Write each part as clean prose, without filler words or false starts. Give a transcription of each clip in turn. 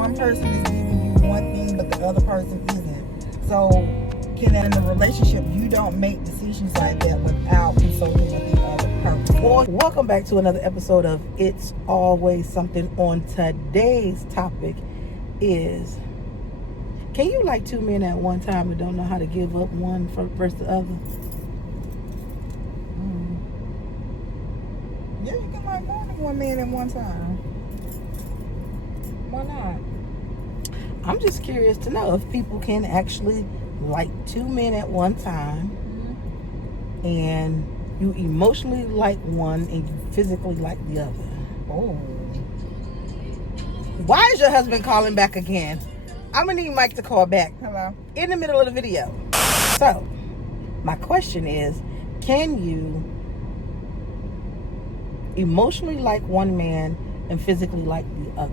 one person is giving you one thing, but the other person isn't. So, can in a relationship, you don't make decisions like that without consulting with the other person. Well, welcome back to another episode of It's Always Something. On today's topic is, can you like two men at one time and don't know how to give up one versus the other? Yeah, you can like more than one man at one time. Why not? I'm just curious to know if people can actually like two men at one time, and you emotionally like one and you physically like the other. Oh. Why is your husband calling back again? I'm gonna need Mike to call back. Hello. In the middle of the video. So, my question is, can you emotionally like one man and physically like the other?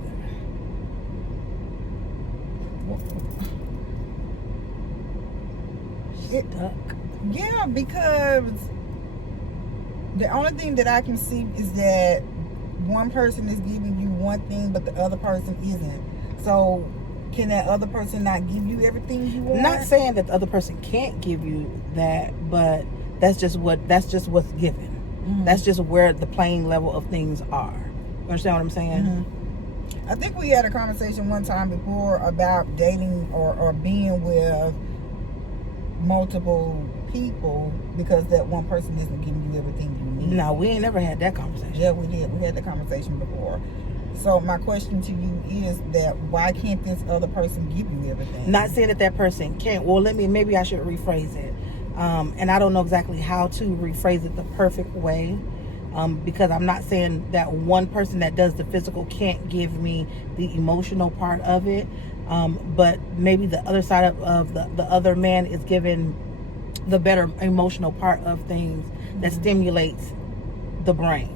Stuck. Yeah, because the only thing that I can see is that one person is giving you one thing, but the other person isn't. So, can that other person not give you everything you want? Not saying that the other person can't give you that, but that's just what's given. Mm-hmm. That's just where the playing level of things are. You understand what I'm saying? Mm-hmm. I think we had a conversation one time before about dating or being with multiple people because that one person isn't giving you everything you need. No, we ain't never had that conversation. Yeah, we did. We had the conversation before. So my question to you is that why can't this other person give you everything? Not saying that person can't. Well, maybe I should rephrase it. And I don't know exactly how to rephrase it the perfect way. Because I'm not saying that one person that does the physical can't give me the emotional part of it. But maybe the other side of the other man is given the better emotional part of things that stimulates the brain.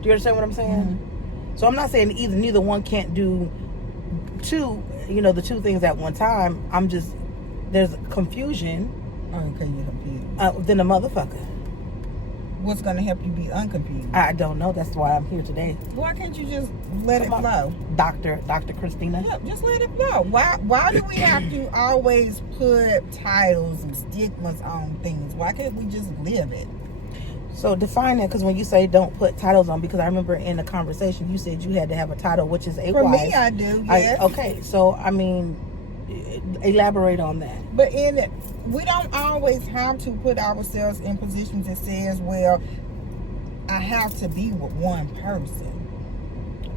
Do you understand what I'm saying? Mm-hmm. So I'm not saying neither one can't do the two things at one time. There's confusion. Okay, you're confused. Then a motherfucker. What's going to help you be unconfused? I don't know. That's why I'm here today. Why can't you just let it flow? Dr. Christina. Yeah, just let it flow. Why do we have to always put titles and stigmas on things? Why can't we just live it? So define it, because when you say don't put titles on, because I remember in the conversation you said you had to have a title, which is a For wife. me, I do, yes. Okay, so I mean, elaborate on that. But we don't always have to put ourselves in positions that says, well, I have to be with one person.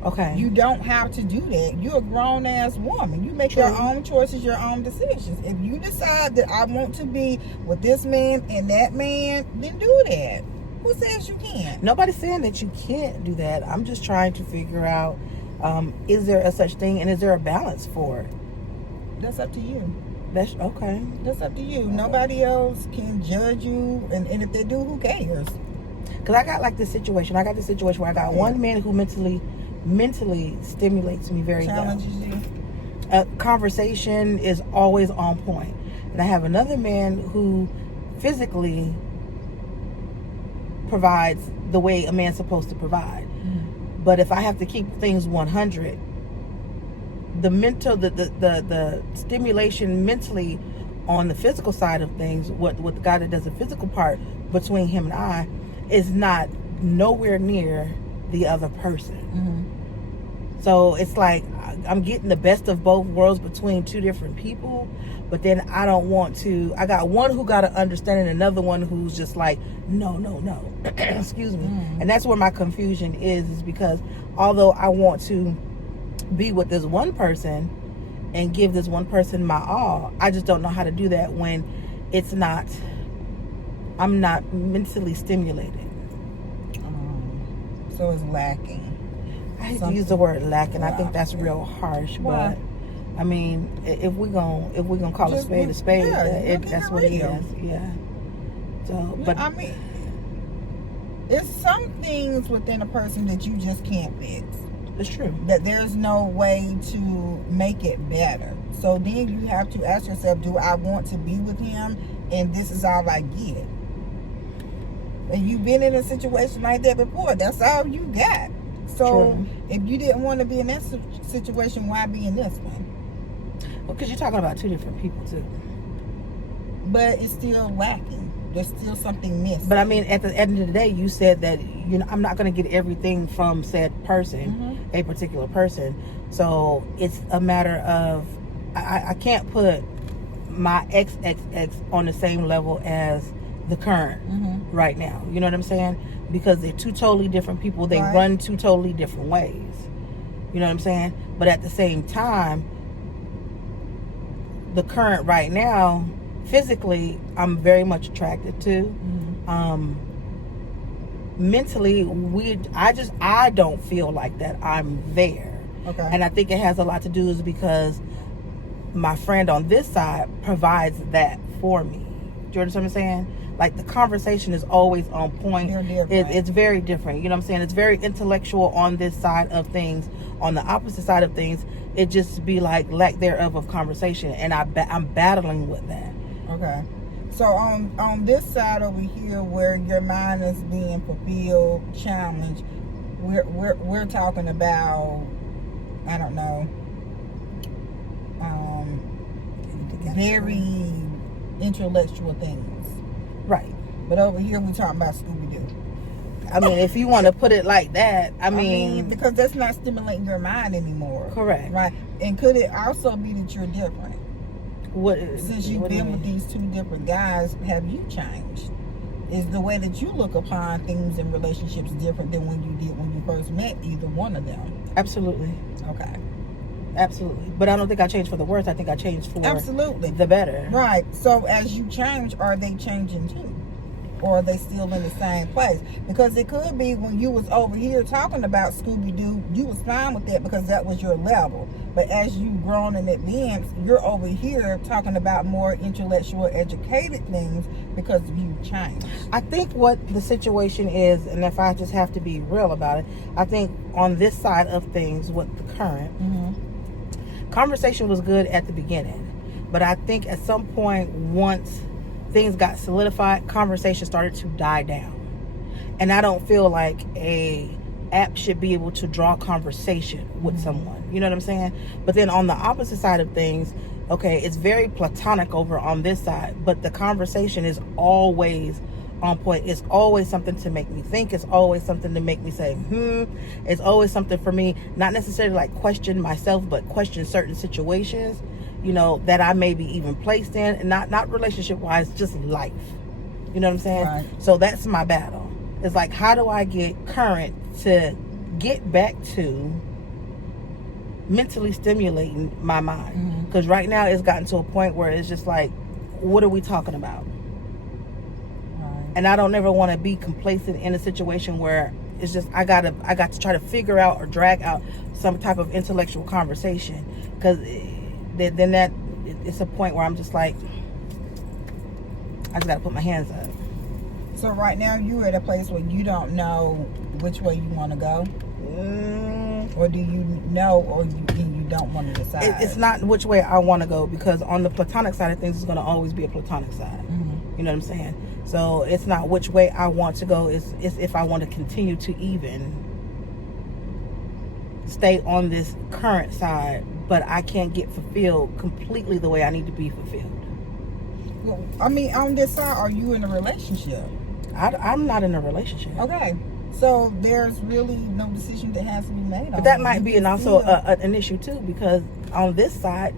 Okay. You don't have to do that. You're a grown-ass woman. You make your own choices, your own decisions. If you decide that I want to be with this man and that man, then do that. Who says you can't? Nobody's saying that you can't do that. I'm just trying to figure out, is there a such thing and is there a balance for it? That's up to you. That's okay. That's up to you. Okay. Nobody else can judge you, and if they do, who cares? Because I got this situation where I got one man who mentally stimulates me very well. Challenges you. Conversation is always on point. And I have another man who physically provides the way a man's supposed to provide. Mm-hmm. But if I have to keep things 100, the stimulation mentally on the physical side of things, what the guy that does the physical part between him and I, is not nowhere near the other person. Mm-hmm. So it's like I'm getting the best of both worlds between two different people, but then I don't want to. I got one who got an understanding, another one who's just like, no. Excuse me. Mm. And that's where my confusion is because although I want to be with this one person and give this one person my all, I just don't know how to do that when I'm not mentally stimulated. So it's lacking. I hate to use the word lacking. I think that's real harsh, but I mean, if we're gonna call a spade, that's what it is. Yeah. So, but I mean, it's some things within a person that you just can't fix. It's true. That there's no way to make it better. So then you have to ask yourself, do I want to be with him? And this is all I get. And you've been in a situation like that before. That's all you got. So True. if you didn't want to be in that situation, why be in this one? Well, because you're talking about two different people too. But it's still lacking. There's still something missing. But I mean, at the end of the day, you said that I'm not going to get everything from said person, a particular person. So it's a matter of I can't put my XXX on the same level as the current right now. You know what I'm saying? Because they're two totally different people. They run two totally different ways. You know what I'm saying? But at the same time, the current right now, physically, I'm very much attracted to. Mentally, I don't feel like that I'm there. Okay. And I think it has a lot to do is because my friend on this side provides that for me. Do you understand what I'm saying? Like, the conversation is always on point. It's very different. You know what I'm saying? It's very intellectual on this side of things. On the opposite side of things, it just be like lack thereof of conversation. And I'm battling with that. Okay. So on this side over here, where your mind is being fulfilled, challenged, we're talking about, I don't know, very intellectual things. Right. But over here, we're talking about Scooby-Doo. I mean, if you want to put it like that, I mean, because that's not stimulating your mind anymore. Correct. Right. And could it also be that you're different? Since you've been with these two different guys, have you changed? Is the way that you look upon things in relationships different than when you did when you first met either one of them? Absolutely. Okay. Absolutely. But I don't think I changed for the worse. I think I changed for the better. Right. So as you change, are they changing too? Or are they still in the same place? Because it could be when you was over here talking about Scooby-Doo, you was fine with that because that was your level. But as you've grown in advance, you're over here talking about more intellectual, educated things because you've changed. I think what the situation is, and if I just have to be real about it, I think on this side of things with the current, conversation was good at the beginning. But I think at some point, once things got solidified, conversation started to die down. And I don't feel like a app should be able to draw conversation with someone. You know what I'm saying? But then on the opposite side of things, okay, it's very platonic over on this side, but the conversation is always on point. It's always something to make me think. It's always something to make me say, It's always something for me, not necessarily like question myself, but question certain situations, you know, that I may be even placed in, and not relationship wise, just life. You know what I'm saying? Right. So that's my battle. It's like, how do I get current to get back to mentally stimulating my mind? Because right now it's gotten to a point where it's just like, what are we talking about? Right. And I don't ever want to be complacent in a situation where it's just I got to try to figure out or drag out some type of intellectual conversation, because then that it's a point where I'm just like, I just got to put my hands up. So right now you're at a place where you don't know which way you want to go, or do you know, or you don't want to decide? It's not which way I want to go, because on the platonic side of things, it's going to always be a platonic side. You know what I'm saying? So it's not which way I want to go. It's if I want to continue to even stay on this current side, but I can't get fulfilled completely the way I need to be fulfilled. Well, I mean, on this side, are you in a relationship? I'm not in a relationship. Okay. So there's really no decision that has to be made on. But that might be an issue too, because on this side,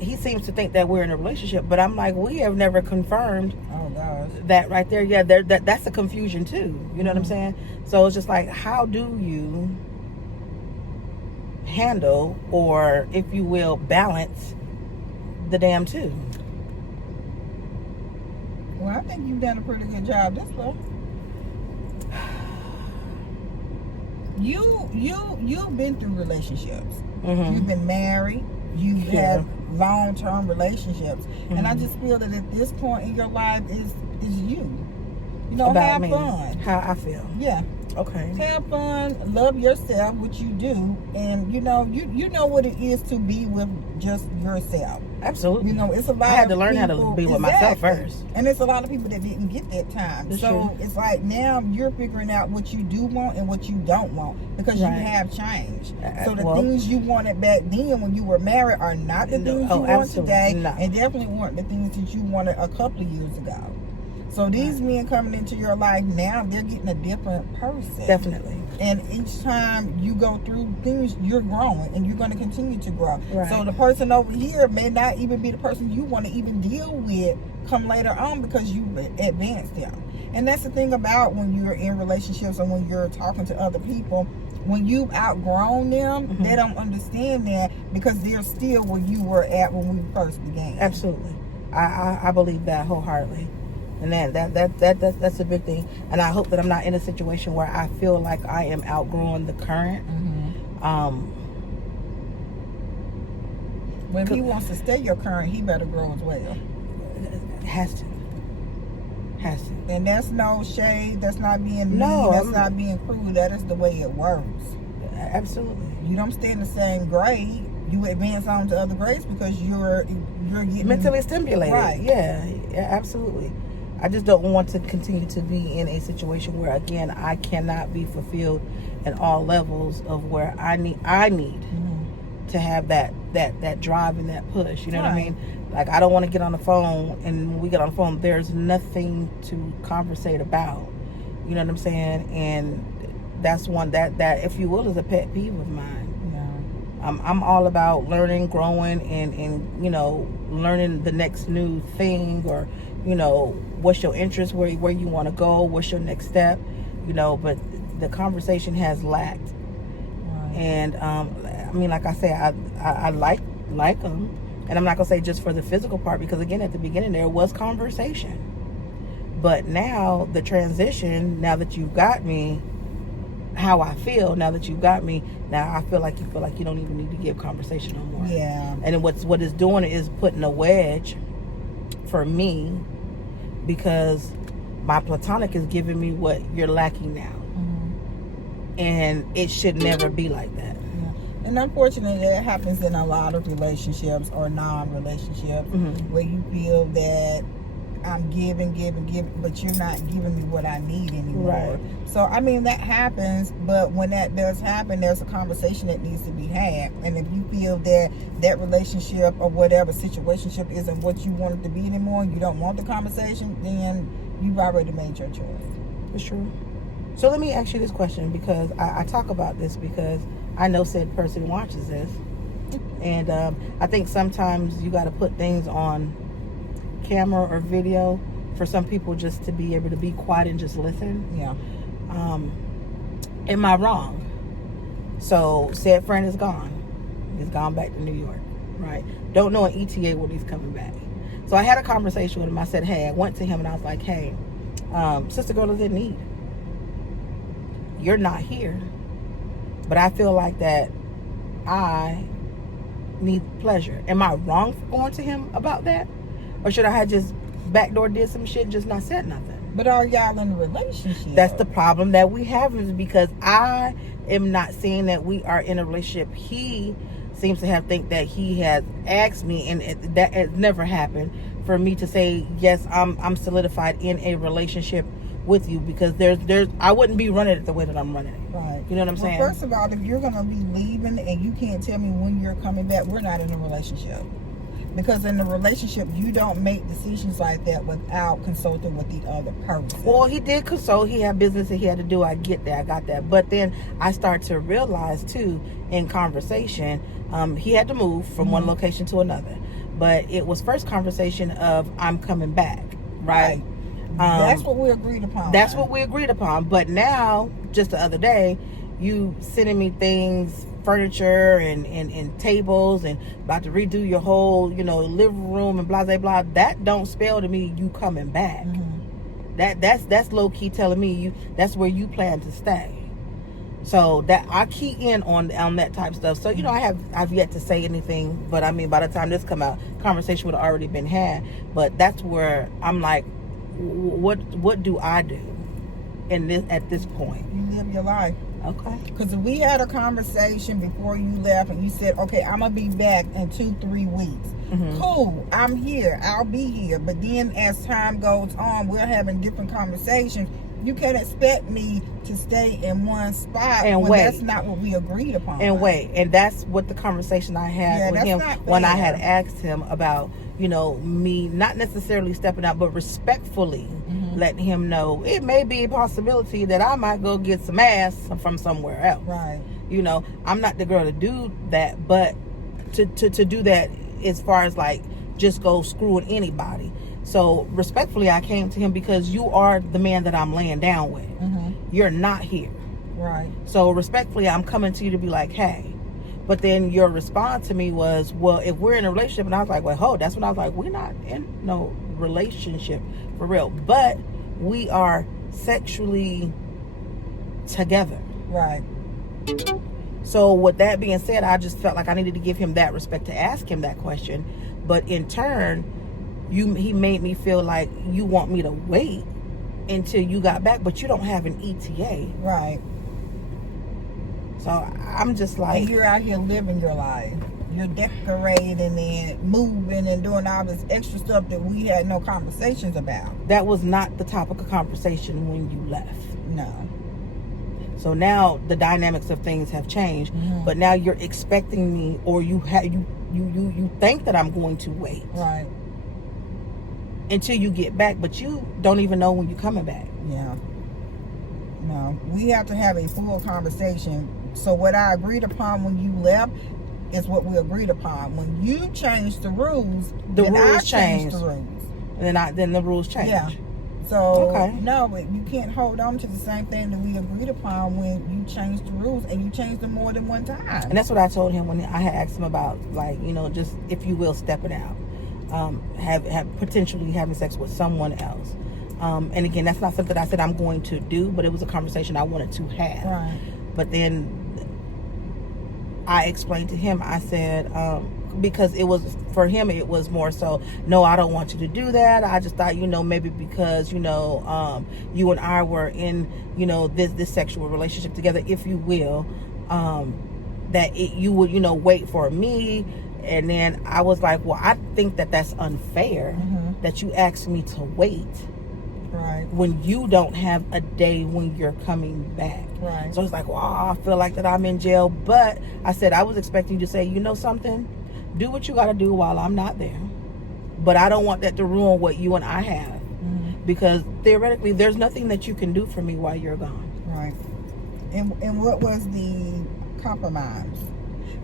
he seems to think that we're in a relationship, but I'm like, we have never confirmed. Oh gosh. That right there, yeah, that's a confusion too. You know what I'm saying? So it's just like, how do you handle, or if you will, balance the damn two? Well, I think you've done a pretty good job this way. You've been through relationships. You've been married. You've had long-term relationships, and I just feel that at this point in your life is you. You know, about have fun. How I feel. Yeah. Okay. Have fun, love yourself, what you do, and you know what it is to be with just yourself. Absolutely. You know, it's a lot. I had to learn people, how to be with myself first, and it's a lot of people that didn't get that time. That's so true. It's like now you're figuring out what you do want and what you don't want because you have changed. So the things you wanted back then when you were married are not the things you want today, and definitely weren't the things that you wanted a couple of years ago. So these men coming into your life now, they're getting a different person. Definitely. And each time you go through things, you're growing and you're going to continue to grow. Right. So the person over here may not even be the person you want to even deal with come later on because you advanced them. And that's the thing about when you're in relationships and when you're talking to other people. When you've outgrown them, they don't understand that because they're still where you were at when we first began. Absolutely. I believe that wholeheartedly. And that's a big thing. And I hope that I'm not in a situation where I feel like I am outgrowing the current. When he wants to stay your current, he better grow as well. Has to. And that's no shade. That's not being mean. That's not being cruel. That is the way it works. Absolutely. You don't stay in the same grade. You advance on to other grades because you're getting mentally stimulated. Right. Yeah, absolutely. I just don't want to continue to be in a situation where, again, I cannot be fulfilled in all levels of where I need to have that drive and that push. You know what I mean? Like, I don't want to get on the phone, and when we get on the phone, there's nothing to conversate about. You know what I'm saying? And that's one that if you will, is a pet peeve of mine. I'm all about learning, growing, and you know, learning the next new thing, or you know, what's your interest, where you want to go, what's your next step, you know. But the conversation has lacked, and I mean, like I say, I like them, and I'm not gonna say just for the physical part, because again, at the beginning there was conversation, but now the transition, now that you've got me, how I feel now that you've got me, now I feel like you don't even need to give conversation no more. Yeah. And what it's doing is putting a wedge for me, because my platonic is giving me what you're lacking now. And it should never be like that. Yeah. And unfortunately, that happens in a lot of relationships or non-relationships where you feel that I'm giving, but you're not giving me what I need anymore. Right. So, I mean, that happens, but when that does happen, there's a conversation that needs to be had. And if you feel that that relationship or whatever situationship isn't what you want it to be anymore, you don't want the conversation, then you've already made your choice. It's true. So let me ask you this question, because I talk about this because I know said person watches this. And I think sometimes you got to put things on camera or video for some people just to be able to be quiet and just listen. Yeah. Am I wrong? So said friend is gone. He's gone back to New York, right? Don't know an ETA when he's coming back. So I had a conversation with him. I said, hey, I went to him and I was like, hey, sister girl is in need. You're not here, but I feel like that I need pleasure. Am I wrong for going to him about that? Or should I have just backdoor did some shit and just not said nothing? But are y'all in a relationship? That's the problem that we have, is because I am not seeing that we are in a relationship. He seems to have think that he has asked me, and that has never happened for me to say, yes, I'm solidified in a relationship with you, because there's I wouldn't be running it the way that I'm running it. Right. You know what I'm saying? First of all, if you're going to be leaving and you can't tell me when you're coming back, we're not in a relationship. Because in a relationship, you don't make decisions like that without consulting with the other person. Well, he did consult. He had business that he had to do. I get that. I got that. But then I start to realize, too, in conversation, he had to move from one location to another. But it was first conversation of, I'm coming back, right? That's what we agreed upon. That's what we agreed upon. But now, just the other day, you sending me things, furniture and tables, and about to redo your whole, living room and blah, blah, blah. That don't spell to me you coming back. That's low key telling me that's where you plan to stay. So that I key in on that type of stuff. So I've yet to say anything, but I mean, by the time this come out, conversation would have already been had. But that's where I'm like, what do I do? at this point. You live your life. Okay. Because we had a conversation before you left, and you said, okay, I'm going to be back in 2-3 weeks. Mm-hmm. Cool, I'm here. I'll be here. But then as time goes on, we're having different conversations. You can't expect me to stay in one spot And when wait. that's not what we agreed upon. And that's what the conversation I had with him when I had asked him about, me not necessarily stepping out, but respectfully letting him know it may be a possibility that I might go get some ass from somewhere else. Right. I'm not the girl to do that, but to do that as far as like just go screwing anybody. So respectfully, I came to him because you are the man that I'm laying down with. You're not here. Right. So respectfully, I'm coming to you to be like, hey. But then your response to me was, well, if we're in a relationship, and I was like, well, that's when I was like, we're not in no relationship for real, but we are sexually together. Right. So with that being said, I just felt like I needed to give him that respect to ask him that question. But in turn, he made me feel like you want me to wait until you got back, but you don't have an ETA. Right. So I'm just like... And you're out here living your life. You're decorating and moving and doing all this extra stuff that we had no conversations about. That was not the topic of conversation when you left. No. So now the dynamics of things have changed, but now you're expecting me, or you think that I'm going to wait. Right. Until you get back, but you don't even know when you're coming back. Yeah. No. We have to have a full conversation. So what I agreed upon when you left is what we agreed upon. When you changed the rules, then I changed the rules. And then the rules change. Yeah. So okay. No, but you can't hold on to the same thing that we agreed upon when you changed the rules, and you changed them more than one time. And that's what I told him when I had asked him about, like, just, if you will, stepping out. Have potentially having sex with someone else. And again, that's not something I said I'm going to do, but it was a conversation I wanted to have. Right. But then I explained to him, I said, because it was, for him, it was more so, no, I don't want you to do that. I just thought, maybe because, you and I were in, this sexual relationship together, if you will, that you would, wait for me. And then I was like, well, I think that that's unfair that you asked me to wait. Right. When you don't have a day when you're coming back. Right. So it's like, well, I feel like that I'm in jail. But I said, I was expecting you to say, something? Do what you got to do while I'm not there. But I don't want that to ruin what you and I have. Because theoretically, there's nothing that you can do for me while you're gone. Right. And what was the compromise?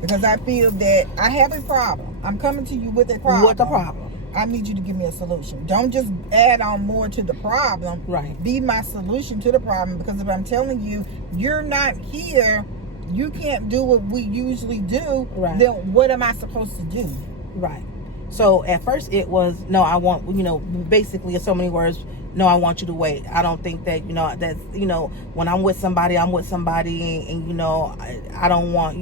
Because I feel that I have a problem. I'm coming to you with a problem. What the problem? I need you to give me a solution. Don't just add on more to the problem. Right. Be my solution to the problem. Because if I'm telling you, you're not here, you can't do what we usually do, right, then what am I supposed to do? Right. So at first it was, no, I want, basically in so many words, no, I want you to wait. I don't think that, that's, when I'm with somebody, and I don't want,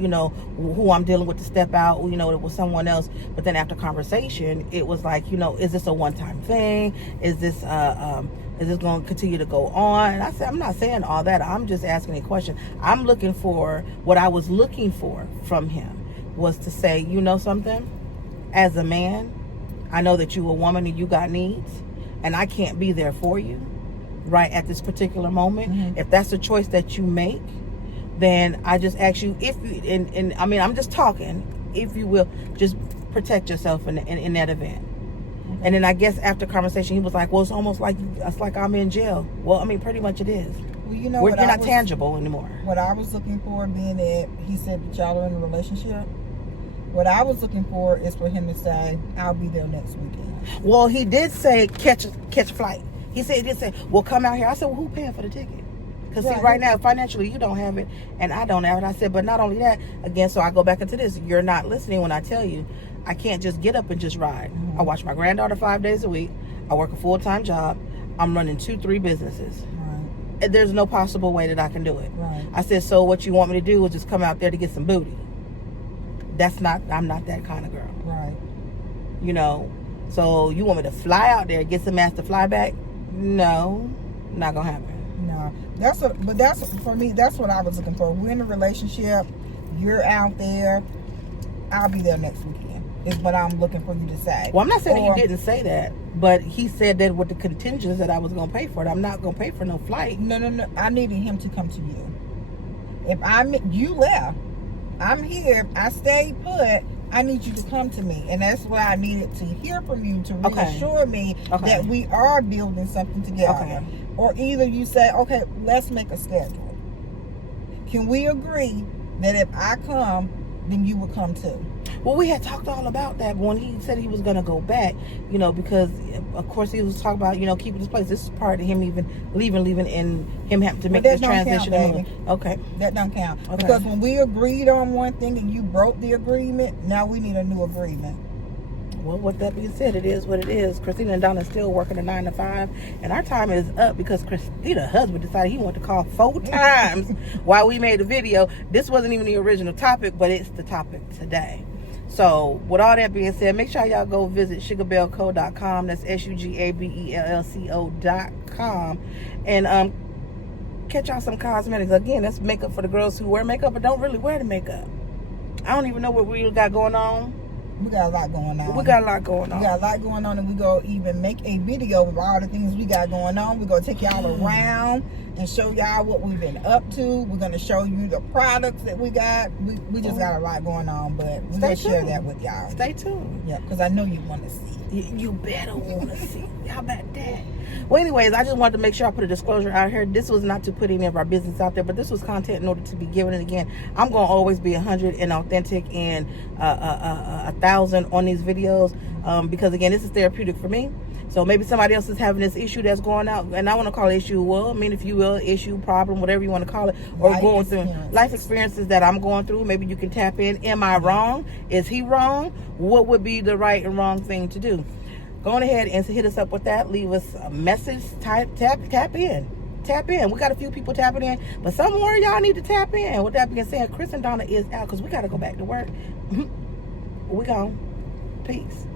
who I'm dealing with to step out, with someone else. But then after conversation, it was like, is this a one-time thing? Is this going to continue to go on? And I said, I'm not saying all that. I'm just asking a question. I'm looking for, what I was looking for from him was to say, something? As a man, I know that you're a woman and you got needs. And I can't be there for you right at this particular moment. If that's a choice that you make, then I just ask you, if you, and I mean, I'm just talking, if you will, just protect yourself in that event. And then I guess after conversation, he was like, well, it's like I'm in jail. Well, I mean, pretty much it is. Well, you're not tangible anymore. What I was looking for, being that he said that y'all are in a relationship, what I was looking for is for him to say, I'll be there next weekend. Well, he did say catch flight. He did say, well, come out here. I said, well, who paying for the ticket? Because see, right now, financially, you don't have it, and I don't have it. I said, but not only that, again, so I go back into this. You're not listening when I tell you, I can't just get up and just ride. I watch my granddaughter 5 days a week. I work a full-time job. I'm running 2-3 businesses. Right. There's no possible way that I can do it. Right. I said, so what you want me to do is just come out there to get some booty. I'm not that kind of girl. Right. So you want me to fly out there, get some ass to fly back? No, not gonna happen. No. Yeah, that's for me. That's what I was looking for. We're in a relationship. You're out there. I'll be there next weekend. Is what I'm looking for you to say. Well, I'm not saying he didn't say that, but he said that with the contingents that I was going to pay for it. I'm not going to pay for no flight. No. I needed him to come to you. You left, I'm here. I stayed put. I need you to come to me, and that's why I needed to hear from you to reassure me that we are building something together. Okay. Or either you say, okay, let's make a schedule. Can we agree that if I come, then you will come too? Well, we had talked all about that when he said he was going to go back, because, of course, he was talking about, keeping this place. This is part of him even leaving, and him having to make this transition. Count, okay. That don't count. Okay. Because when we agreed on one thing and you broke the agreement, now we need a new agreement. Well, with that being said, it is what it is. Christina and Donna still working a 9 to 5, and our time is up because Christina's husband decided he wanted to call 4 times while we made the video. This wasn't even the original topic, but it's the topic today. So, with all that being said, make sure y'all go visit sugarbellco.com. That's SUGABELLCO.com. And catch y'all some cosmetics. Again, that's makeup for the girls who wear makeup but don't really wear the makeup. I don't even know what we got going on. We got a lot going on. We got a lot going on. We got a lot going on, and we go even make a video of all the things we got going on. We're going to take y'all around and show y'all what we've been up to. We're going to show you the products that we got. We just got a lot going on, but we're going to share that with y'all. Stay tuned. Yeah, because I know you want to see. You better want to see. How about that? Well, anyways, I just wanted to make sure I put a disclosure out here. This was not to put any of our business out there, but this was content in order to be given. And again, I'm going to always be 100 and authentic and 1,000 on these videos because, again, this is therapeutic for me. So maybe somebody else is having this issue that's going out, and I want to call it issue, well, I mean, if you will, issue, problem, whatever you want to call it, or going through life experiences that I'm going through. Maybe you can tap in. Am I wrong? Is he wrong? What would be the right and wrong thing to do? Go on ahead and hit us up with that. Leave us a message. Tap in. Tap in. We got a few people tapping in, but some more y'all need to tap in. With that being said, Chris and Donna is out because we got to go back to work. We gone. Peace.